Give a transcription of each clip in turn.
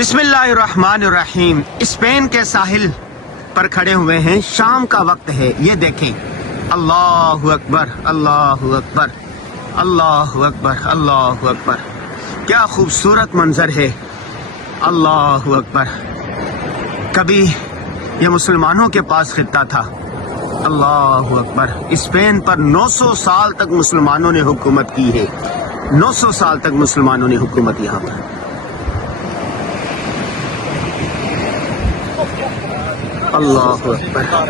بسم اللہ الرحمن الرحیم. اسپین کے ساحل پر کھڑے ہوئے ہیں، شام کا وقت ہے. یہ دیکھیں، اللہ اکبر اللہ اکبر اللہ اکبر اللہ اکبر، کیا خوبصورت منظر ہے. اللہ اکبر. کبھی یہ مسلمانوں کے پاس خطہ تھا. اللہ اکبر. اسپین پر 900 سال تک مسلمانوں نے حکومت کی ہے. 900 سال تک مسلمانوں نے حکومت یہاں پر. اللہ اکبر.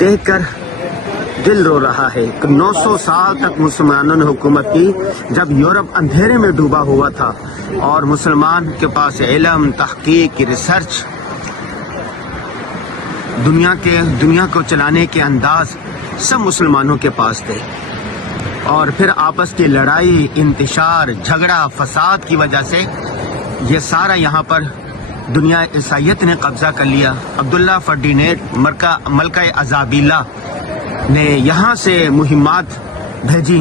دیکھ کر دل رو رہا ہے کہ 900 سال تک مسلمانوں نے حکومت کی، جب یورپ اندھیرے میں ڈوبا ہوا تھا اور مسلمان کے پاس علم، تحقیق کی ریسرچ، دنیا کو چلانے کے انداز سب مسلمانوں کے پاس تھے. اور پھر آپس کی لڑائی، انتشار، جھگڑا، فساد کی وجہ سے یہ سارا یہاں پر دنیا عیسائیت نے قبضہ کر لیا. عبداللہ فرڈینینڈ ملکہ ازابیلا نے یہاں سے مہمات بھیجی.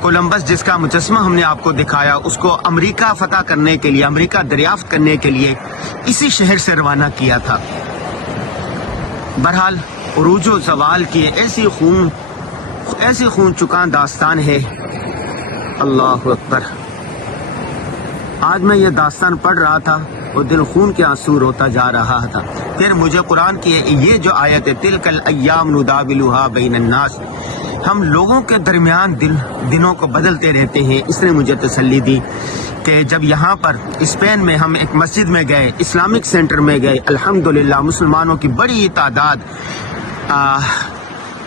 کولمبس جس کا مجسمہ ہم نے آپ کو دکھایا، اس کو امریکہ فتح کرنے کے لیے، امریکہ دریافت کرنے کے لیے اسی شہر سے روانہ کیا تھا. بہرحال عروج و زوال کی ایسی خون چکان داستان ہے. اللہ اکبر. آج میں یہ داستان پڑھ رہا تھا اور دل خون کے آنسو روتا جا رہا تھا. پھر مجھے قرآن کی یہ جو آیت ہے، تلک الایام نداولها بین الناس، ہم لوگوں کے درمیان دنوں کو بدلتے رہتے ہیں، اس نے مجھے تسلی دی کہ جب یہاں پر اسپین میں ہم ایک مسجد میں گئے، اسلامک سینٹر میں گئے، الحمدللہ مسلمانوں کی بڑی تعداد،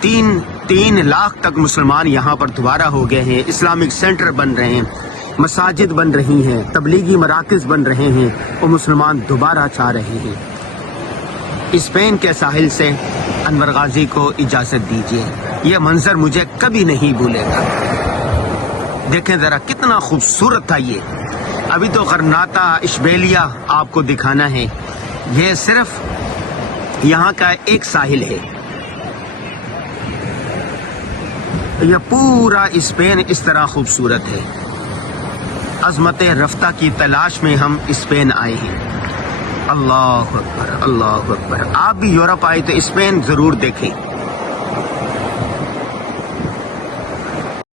3 لاکھ تک مسلمان یہاں پر دوبارہ ہو گئے ہیں. اسلامک سینٹر بن رہے ہیں، مساجد بن رہی ہیں، تبلیغی مراکز بن رہے ہیں اور مسلمان دوبارہ چاہ رہے ہیں. اسپین کے ساحل سے انور غازی کو اجازت دیجیے. یہ منظر مجھے کبھی نہیں بھولے گا. دیکھیں ذرا کتنا خوبصورت تھا یہ. ابھی تو غرناطہ، اشبیلیا آپ کو دکھانا ہے. یہ صرف یہاں کا ایک ساحل ہے. یہ پورا اسپین اس طرح خوبصورت ہے. عظمت رفتہ کی تلاش میں ہم اسپین آئے ہیں. اللہ اکبر اللہ اکبر. آپ بھی یورپ آئے تو اسپین ضرور دیکھیں.